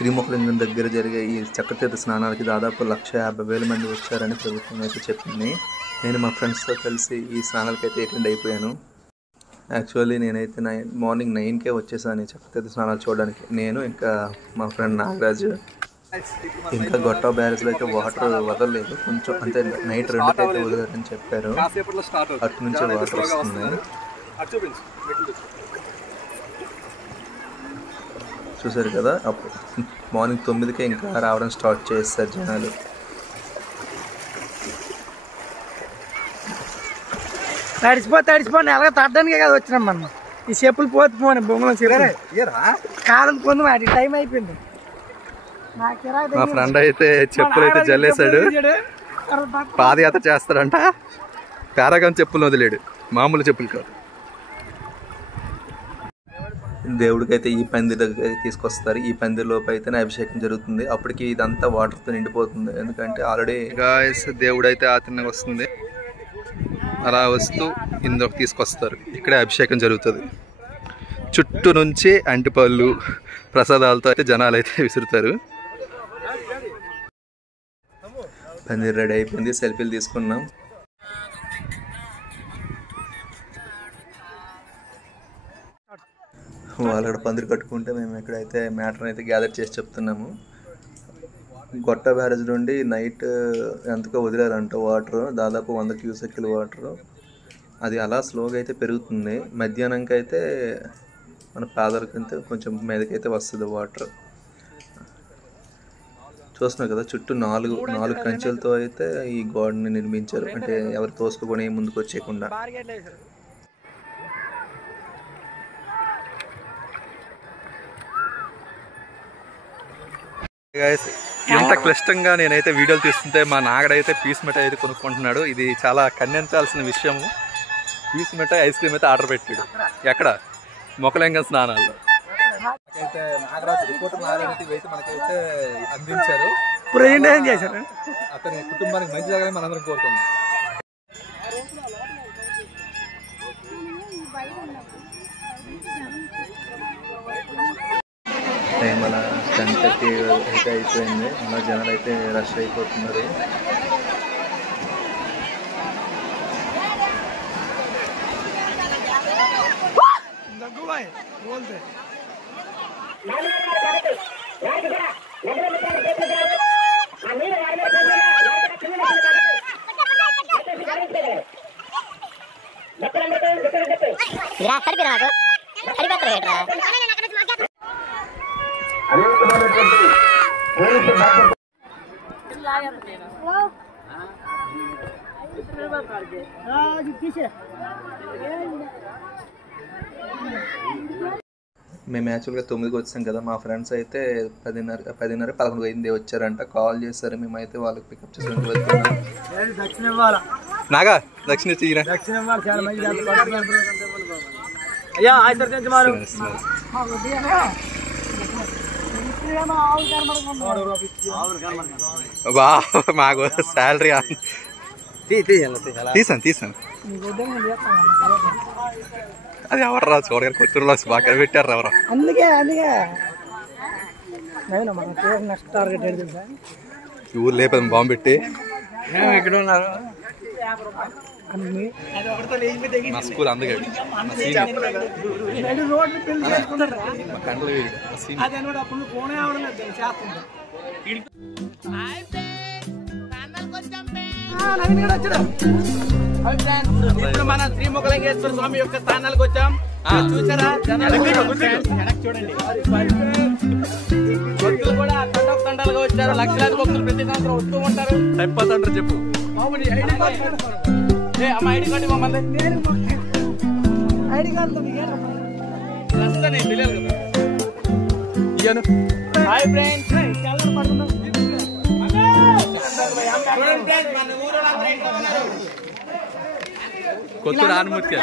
శ్రీముఖలింగం దగ్గర జరిగే ఈ చక్రతీర్థ స్నానాలకి దాదాపు 150,000 మంది వచ్చారని ప్రభుత్వం అయితే చెప్పింది. నేను మా ఫ్రెండ్స్తో కలిసి ఈ స్నానాలకైతే అటెండ్ అయిపోయాను. యాక్చువల్లీ నేనైతే మార్నింగ్ 9కే వచ్చేసాను చక్రతీర్థ స్నానాలు చూడడానికి. నేను ఇంకా మా ఫ్రెండ్ నాగరాజు. ఇంకా గొట్టా బ్యారేజ్లో అయితే వాటర్ వదలలేదు, కొంచెం అంటే నైట్ 2కి అయితే వదిలేరని చెప్పారు. అటు నుంచి వాటర్ వస్తున్నాయి. చూసారు కదా, అప్పుడు మార్నింగ్ 9కే ఇంకా రావడం స్టార్ట్ చేస్తారు జనాలు. తడిసిపోయి అలాగే తట్టడానికే కదా వచ్చినాం మనం. ఈ చెప్పులు పోతే బొమ్మలు కాలం పొంది వాటి టైం అయిపోయింది. మా ఫ్రెండ్ అయితే చెప్పులు అయితే జల్లేశాడు. పాదయాత్ర చేస్తాడంట, పారాగాన్ చెప్పులు వదిలేడు, మామూలు చెప్పులు కాదు. దేవుడికైతే ఈ పందిరి దగ్గర తీసుకొస్తారు. ఈ పందిరిలోపు అయితేనే అభిషేకం జరుగుతుంది. అప్పటికి ఇదంతా వాటర్తో నిండిపోతుంది, ఎందుకంటే ఆల్రెడీ గాయస్ దేవుడు అయితే ఆతిథ్యం వస్తుంది. అలా వస్తూ ఇందులోకి తీసుకొస్తారు. ఇక్కడే అభిషేకం జరుగుతుంది. చుట్టూ నుంచి అంటిపళ్ళు ప్రసాదాలతో అయితే జనాలు అయితే విసురుతారు. పందిరి రెడీ అయిపోయింది, సెల్ఫీలు తీసుకున్నాం. వాళ్ళు అక్కడ పందిరి కట్టుకుంటే మేము ఇక్కడైతే మ్యాటర్ అయితే గ్యాదర్ చేసి చెప్తున్నాము. గొట్ట బ్యారేజ్ నుండి నైట్ ఎంతకో వదిలేరంట వాటర్, దాదాపు 100 క్యూసెక్కుల వాటర్. అది అలా స్లోగా అయితే పెరుగుతుంది. మధ్యాహ్నంకి అయితే మన పాదాలకైతే కొంచెం మీదకైతే వస్తుంది వాటర్. చూస్తున్నావు కదా, చుట్టూ నాలుగు కంచెలతో అయితే ఈ గోడని నిర్మించారు, అంటే ఎవరు తోసుకోకొని ముందుకు వచ్చేయకుండా. ఇంత క్లిష్టంగా నేనైతే వీడియోలు తీస్తుంటే మా నాగడైతే పీస్ మిఠాయి అయితే కొనుక్కుంటున్నాడు. ఇది చాలా ఖండించాల్సిన విషయము. పీస్ మిఠాయి ఐస్ క్రీమ్ అయితే ఆర్డర్ పెట్టాడు. ఎక్కడ? మొక్కలింగం స్నానాల్లో. మనకైతే నాగరాజు రిపోర్టర్ నారాయణ అయితే మనకైతే అందించారు, ప్రెజెంటేషన్ చేశారు. అతని కుటుంబానికి మంచి జరగాలని మనందరం కోరుకుందాం. టైం అలా 10:30 అయితే అయిపోయింది. అలా జనాలు అయితే రష్ అయిపోతున్నారు. మేము యాక్చువల్గా 9కి వచ్చాం కదా, మా ఫ్రెండ్స్ అయితే 10:30 11 అయింది వచ్చారంట. కాల్ చేశారు, మేమైతే వాళ్ళకి పికప్ చేసుకుని వెళ్తున్నాం. నాగా దక్షిణ తీరా బా మాకు శాలరీ తీసాను. అది ఎవరు రా చూడగారు, కొత్తూరులో బాగా పెట్టారు ఎవరు. అందుకే ఊరు లేపది బాంబు పెట్టి ఇక్కడ ఉన్నారు. మా స్కూల్ అందుకే ఇప్పుడు మన శ్రీముఖలింగేశ్వర స్వామి యొక్క స్థానాలకు వచ్చాం. చూసారా చూడండి, భక్తులు కూడా తండాలుగా వచ్చారు. లక్షలాది భక్తులు ప్రతి సంవత్సరం వస్తూ ఉంటారు. అయిపోతాంటారు చెప్పు. అమ్మ ఐడి కార్డు మమ్మల్ని ID card hi friends. Kothur ఆర్మూర్తి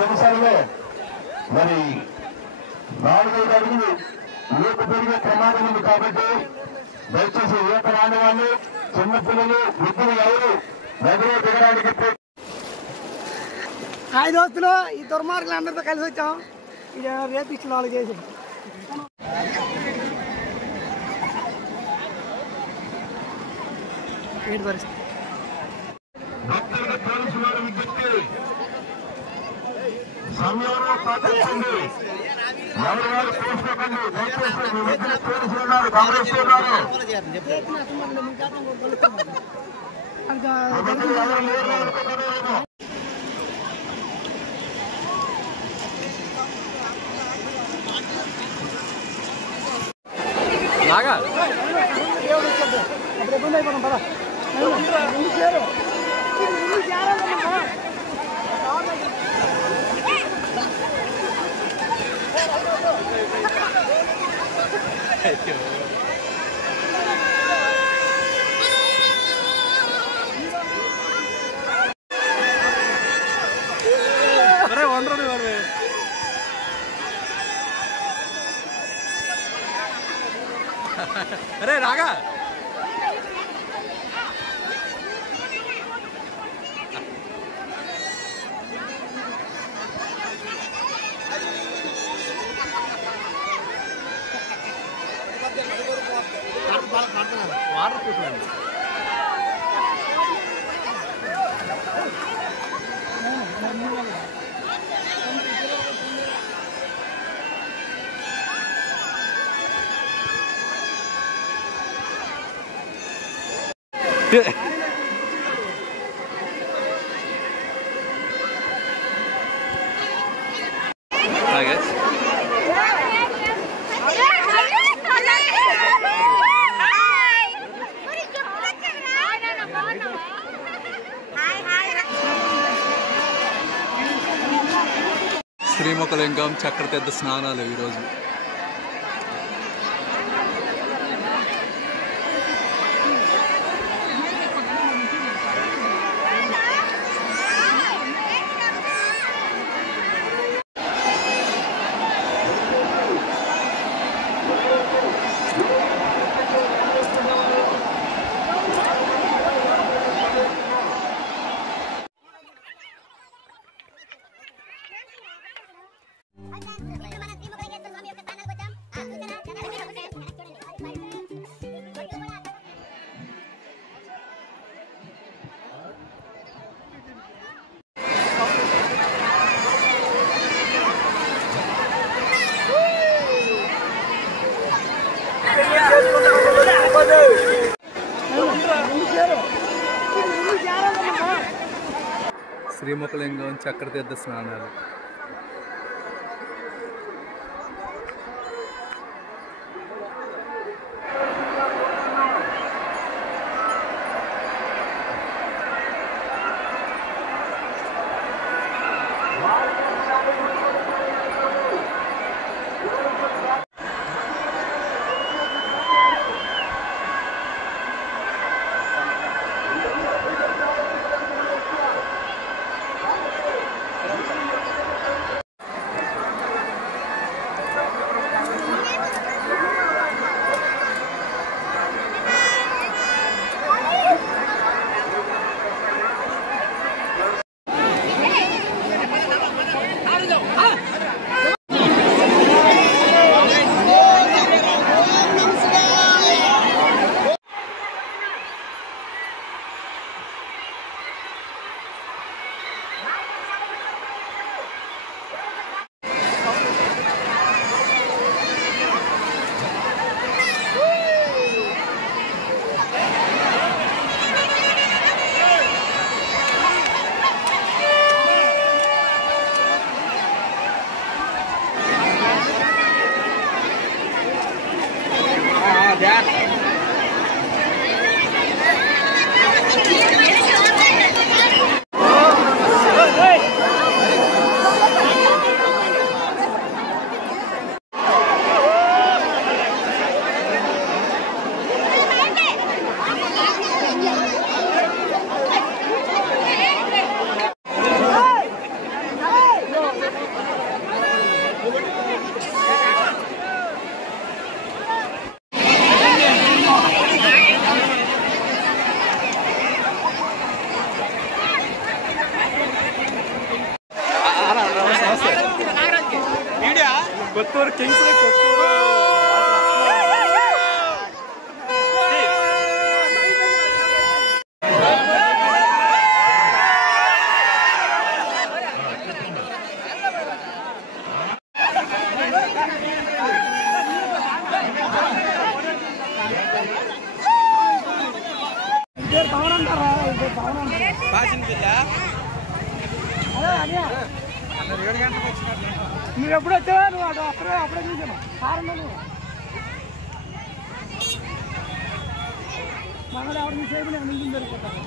నిమిషాలే మరి 4 అడుగులు ఈత పెరిగే ప్రమాదం ఉంది కాబట్టి దయచేసి ఈత రాని వాళ్ళు చిన్నపిల్లలు వృద్ధులు ఎవరు నదిలో దిగడానికి హాయ్ దోస్తులు, ఈ దుర్మార్గులు అందరితో కలిసి వచ్చాం. ఇది రేపు ఇచ్చిన వాళ్ళు చేసి ఏంటి పరిస్థితి. భక్తులకు పోలీసు వారి విజ్ఞప్తి, సమయంలో పాటించండి. ఎవరి వారు చూసుకోకండి. దయచేసి మీ మధ్యన పోలీసులు ఉన్నారు, గమనిస్తున్నారు. ఎవరు లేరు అనుకుంటున్నారేమో. అప్పుడు ఇబ్బంది అయిపోతాం పదా. అరే రాగా వాటర్ కూర్చోండి. శ్రీముఖలింగం చక్రతీర్థ స్నానాలు ఈరోజు. శ్రీముఖలింగం చక్రతీర్థ స్నానాలు. నువ్వు ఎప్పుడు వచ్చావా? నువ్వు అప్పుడే చూసాను కారణం మనడు ఎవరు మీ సేపు నేను ముందు జరిగిపోతాను.